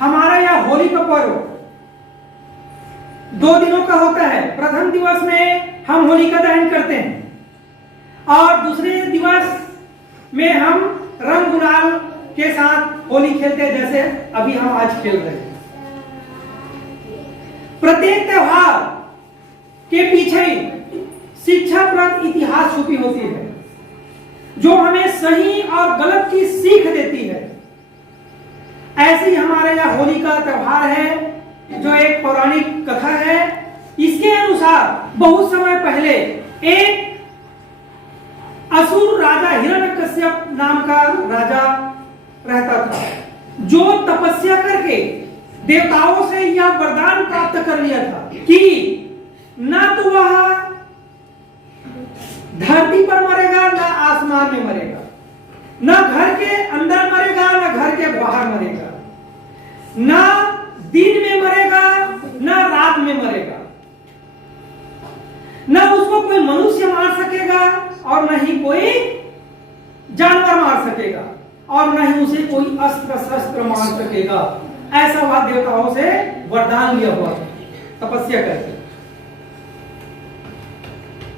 हमारा यह होली का पर्व 2 दिनों का होता है। प्रथम दिवस में हम होलिका दहन करते हैं और दूसरे दिवस में हम रंग गुलाल के साथ होली खेलते हैं, जैसे अभी हम आज खेल रहे हैं। प्रत्येक त्योहार के पीछे शिक्षाप्रद इतिहास छुपी होती है, जो हमें सही और गलत की सीख देती है। ऐसे ही हमारे यहाँ होली का त्योहार है, जो एक पौराणिक कथा है। इसके अनुसार बहुत समय पहले एक असुर राजा हिरण्यकश्यप नाम का राजा रहता था, जो तपस्या करके देवताओं से यह वरदान प्राप्त कर लिया था कि ना तो वह धरती पर मरेगा, ना आसमान में मरेगा, ना घर के अंदर मरेगा, ना घर के बाहर मरेगा, ना दिन में मरेगा, ना रात में मरेगा, ना उसको कोई मनुष्य मार सकेगा और न ही कोई जानवर मार सकेगा और न ही उसे कोई अस्त्र शस्त्र मार सकेगा। ऐसा वह देवताओं से वरदान लिया हुआ तपस्या करके।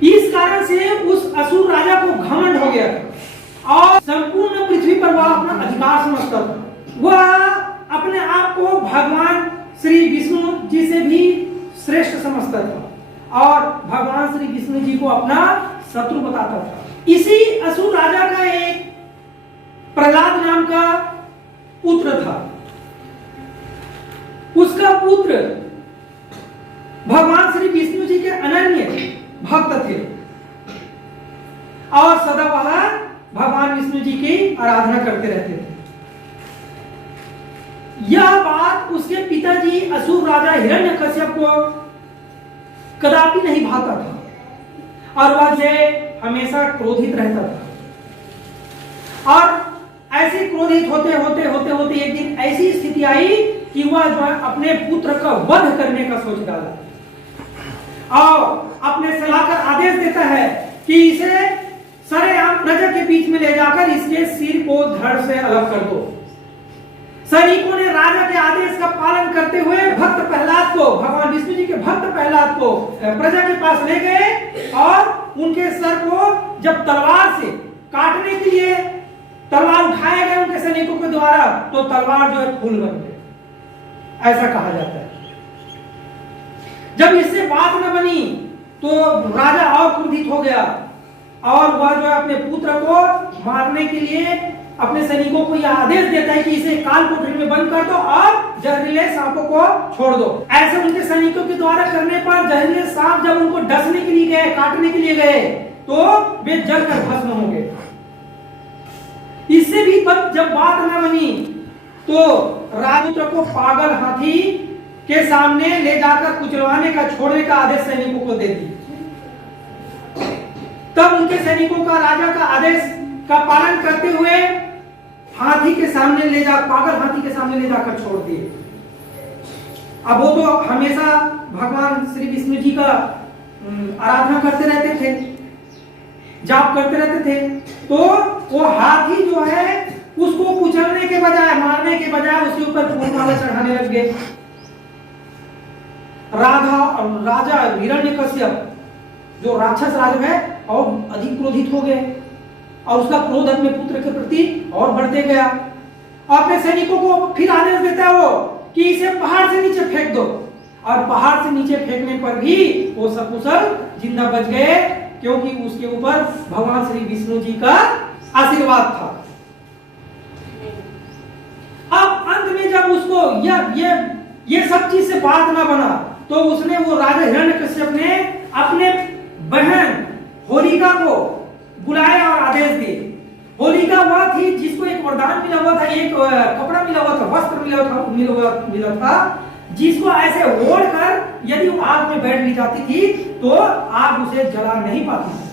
इस कारण से उस असुर राजा को घमंड हो गया था और संपूर्ण पृथ्वी पर वह अपना अधिकार समझता था। वह अपने आप को भगवान श्री विष्णु जी से भी श्रेष्ठ समझता था और भगवान श्री विष्णु जी को अपना शत्रु बताता था। इसी असुर राजा का एक प्रहलाद नाम का पुत्र था। उसका पुत्र भगवान श्री विष्णु जी के अनन्य भक्त थे और सदा वह भगवान विष्णु जी की आराधना करते रहते थे। यह बात उसके पिताजी असुर राजा हिरण्यकश्यप को कदापि नहीं भाता था और वह से हमेशा क्रोधित रहता था। और ऐसे क्रोधित होते होते होते होते एक दिन ऐसी स्थिति आई कि वह जो है अपने पुत्र का वध करने का सोच डाला और अपने सलाहकार आदेश देता है कि इसे सरेआम प्रजा के बीच में ले जाकर इसके सिर को धड़ से अलग कर दो। सैनिकों ने राजा के आदेश का पालन करते हुए भक्त प्रहलाद को, भगवान विष्णु जी के भक्त प्रहलाद को प्रजा के पास ले गए और उनके सर को जब तलवार से काटने के लिए तलवार उठाया गया उनके सैनिकों के द्वारा, तो तलवार जो है फूल बन गई, ऐसा कहा जाता है। जब इससे बात न बनी तो राजा और क्रोधित हो गया और वह जो है अपने पुत्र को मारने के लिए अपने सैनिकों को यह आदेश देता है कि इसे काल कोठरी में बंद कर दो और जहरीले सांपों को छोड़ दो। ऐसे उनके सैनिकों के द्वारा करने पर जहरीले सांप जब उनको डसने के लिए गए, काटने के लिए गए, तो वे जलकर भस्म हो गए। इससे भी जब बात न बनी तो राजा को पागल हाथी के सामने ले जाकर कुचलवाने का, छोड़ने का आदेश सैनिकों को दे दी। तब उनके सैनिकों का राजा का आदेश का पालन करते हुए हाथी के सामने ले जा, पागल हाथी के सामने ले जाकर छोड़ दिए। अब वो तो हमेशा भगवान श्री विष्णु जी का आराधना करते रहते थे, जाप करते रहते थे, तो वो हाथी जो है उसको कुचलने के बजाय, मारने के बजाय उसके ऊपर फूल माला चढ़ाने लग गए। राजा हिरण्यकश्यप जो राक्षस राजा है और अधिक क्रोधित हो गए और उसका क्रोध अपने पुत्र के प्रति और बढ़ते गया। अपने सैनिकों को फिर आदेश देता है वो कि इसे पहाड़ से नीचे फेंक दो और पहाड़ से नीचे फेंकने पर भी वो सकुशल जिंदा बच गए, क्योंकि उसके ऊपर भगवान श्री विष्णु जी का आशीर्वाद था। अब अंत में जब उसको ये सब चीज से बात ना बना, तो उसने, वो राजा हिरण्यकश्यप ने अपने बहन होलिका को बुलाया और आदेश दिए। होलिका वह थी जिसको एक वरदान मिला हुआ था, एक कपड़ा मिला हुआ था, वस्त्र मिला था, जिसको ऐसे ओढ़ कर यदि वो आग में बैठ ली जाती थी तो आग उसे जला नहीं पाती थी।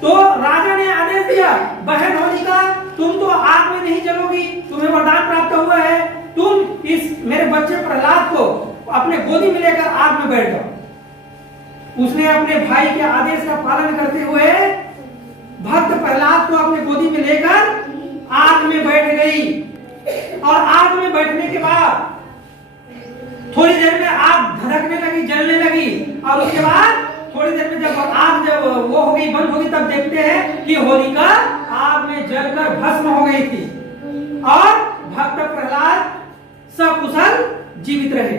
तो राजा ने आदेश दिया, बहन होलिका, तुम तो आग में नहीं जलोगी, तुम्हें वरदान प्राप्त हुआ है, तुम इस मेरे बच्चे प्रहलाद को अपने गोदी में लेकर आग में बैठ जाओ। उसने अपने भाई के आदेश का पालन करते हुए भक्त प्रहलाद को अपने गोदी में लेकर आग में बैठ गई और आग में बैठने के बाद थोड़ी देर में आग धधकने लगी, जलने लगी, और उसके बाद थोड़ी देर में जब आग वो हो गई, बंद हो गई, तब देखते हैं कि होलिका आग में जलकर भस्म हो गई थी और भक्त प्रहलाद सकुशल जीवित रहे।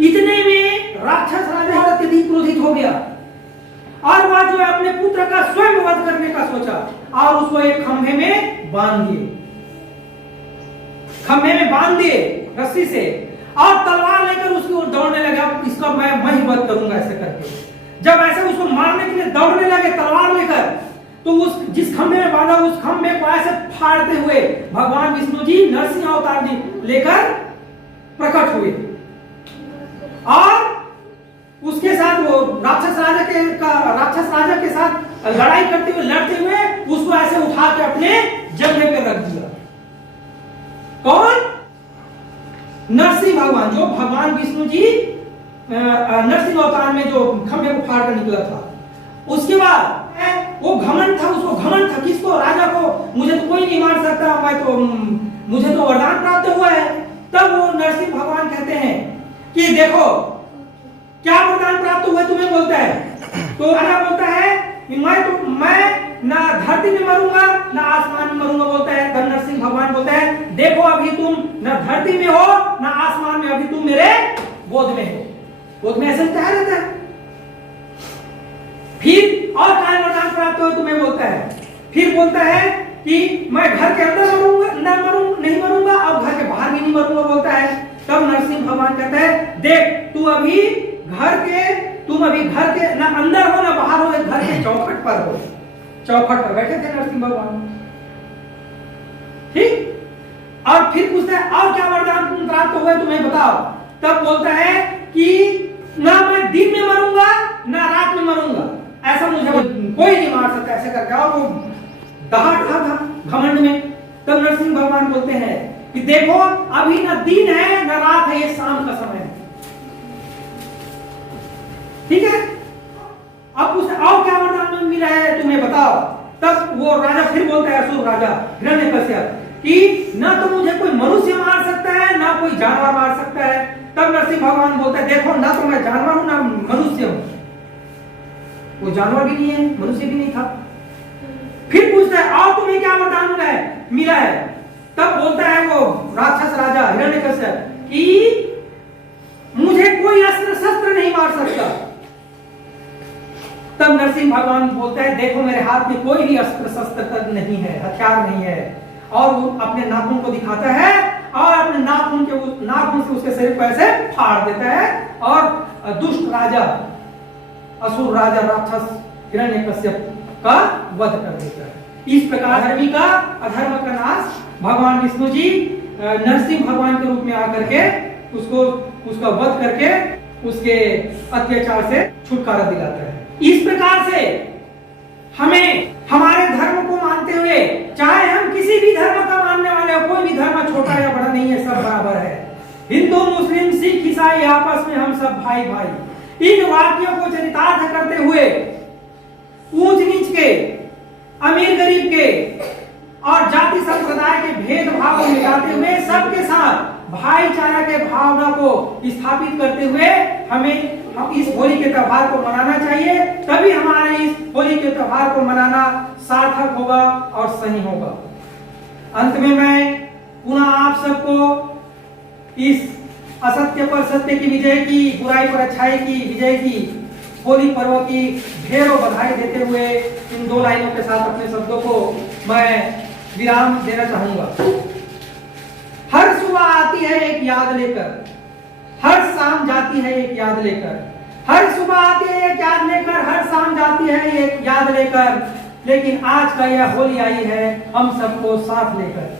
इतने में राक्षस राजा अत्यधिक क्रोधित हो गया और वह जो है अपने पुत्र का स्वयं वध करने का सोचा और उसको एक खंभे में बांध दिए, खंभे में बांध दिए रस्सी से, और तलवार लेकर उसकी ओर दौड़ने लगा, इसका मैं ही वध करूंगा ऐसे करके। जब ऐसे उसको मारने के लिए दौड़ने लगे तलवार लेकर, तो उस जिस खंभे में बांधा उस खंभे को ऐसे फाड़ते हुए भगवान विष्णु जी नरसिंह अवतार जी लेकर प्रकट हुए और उसके साथ वो राक्षस राजा के साथ लड़ाई करते हुए लड़ते हुए उसको ऐसे उठा के अपने जंघे पे रख दिया। कौन? नरसिंह भगवान, जो भगवान विष्णु जी नरसिंह अवतार में जो खंभे को फाड़ कर निकला था। उसके बाद वो घमंड था, उसको घमंड था, किसको? राजा को, मुझे तो कोई नहीं मार सकता, मुझे तो वरदान प्राप्त हुआ है। तब वो नरसिंह भगवान कहते हैं कि देखो क्या वरदान प्राप्त हुआ तुम्हें, बोलता है। तो राजा बोलता है कि मैं ना धरती में मरूंगा ना आसमान में मरूंगा, बोलता है। तब नरसिंह भगवान बोलता है देखो अभी तुम ना धरती में हो ना आसमान में, अभी तुम मेरे गोद में हो। गोद में ऐसे क्या रहता है? फिर और क्या वरदान प्राप्त हुआ तुम्हें, बोलता है। फिर बोलता है कि मैं घर के अंदर नहीं मरूंगा और घर के बाहर भी नहीं मरूंगा, बोलता है। तब नरसिंह भगवान कहता है देख तुम अभी घर के ना अंदर हो ना बाहर हो, घर के चौखट पर हो, चौखट पर बैठे थे नरसिंह भगवान। ठीक। और फिर पूछता है और क्या वरदान तुम प्राप्त हुए तुम्हें बताओ। तब बोलता है कि ना मैं दिन में मरूंगा ना रात में मरूंगा, ऐसा मुझे कोई नहीं मार सकता, ऐसे करके। और वो दहाड़ था घमंड में। तब नरसिंह भगवान बोलते हैं कि देखो अभी ना दिन है ना रात है, ये शाम का समय है। ठीक है। अब उसे और क्या वरदान मिला है तुम्हें बताओ। तब वो राजा फिर बोलता है, असुर राजा हिरण्यकश्यप, कि ना तो मुझे कोई मनुष्य मार सकता है ना कोई जानवर मार सकता है। तब नरसिंह भगवान बोलता है देखो ना तो मैं जानवर हूं ना मनुष्य हूं। वो जानवर भी नहीं है, मनुष्य भी नहीं था। फिर पूछता है और तुम्हें क्या वरदान मिला है। तब बोलता है वो राक्षस राजा हिरण्यकश्यप कि मुझे कोई अस्त्र शस्त्र नहीं मार सकता। तब नरसिंह भगवान बोलता है देखो मेरे हाथ में कोई भी अस्त्र शस्त्र नहीं है, हथियार नहीं है। और वो अपने नाखून को दिखाता है और अपने नाखून से उसके शरीर को ऐसे फाड़ देता है और दुष्ट राजा असुर राजा राक्षस हिरण्यकश्यप का वध कर देता है। इस प्रकार धर्मी का अधर्म का नाश भगवान विष्णु जी नरसिंह भगवान के रूप में आकर के उसका वध करके उसके अत्याचार से छुटकारा दिलाता है। इस प्रकार से हमें हमारे धर्म को मानते हुए, चाहे हम किसी भी धर्म का मानने वाले हो, कोई भी धर्म छोटा या बड़ा नहीं है, सब बराबर है। हिंदू मुस्लिम सिख ईसाई आपस में हम सब भाई भाई। इन वाक्यों को चरितार्थ करते हुए ऊंच नीच के, अमीर गरीब के और जाति संप्रदाय के भेदभाव को मिटाते हुए सबके साथ भाईचारा के भावना को स्थापित करते हुए हम इस होली के त्योहार को मनाना चाहिए। तभी हमारे इस होली के त्योहार को मनाना सार्थक होगा और सही होगा। अंत में मैं पुनः आप सबको इस असत्य पर सत्य की विजय की, बुराई पर अच्छाई की विजय की होली पर्व की ढेरों बधाई देते हुए इन दो लाइनों के साथ अपने शब्दों को मैं विराम देना चाहूंगा। हर सुबह आती है एक याद लेकर, हर शाम जाती है एक याद लेकर। हर सुबह आती है एक याद लेकर, हर शाम जाती है एक याद लेकर। लेकिन आज का यह होली आई है हम सबको साथ लेकर।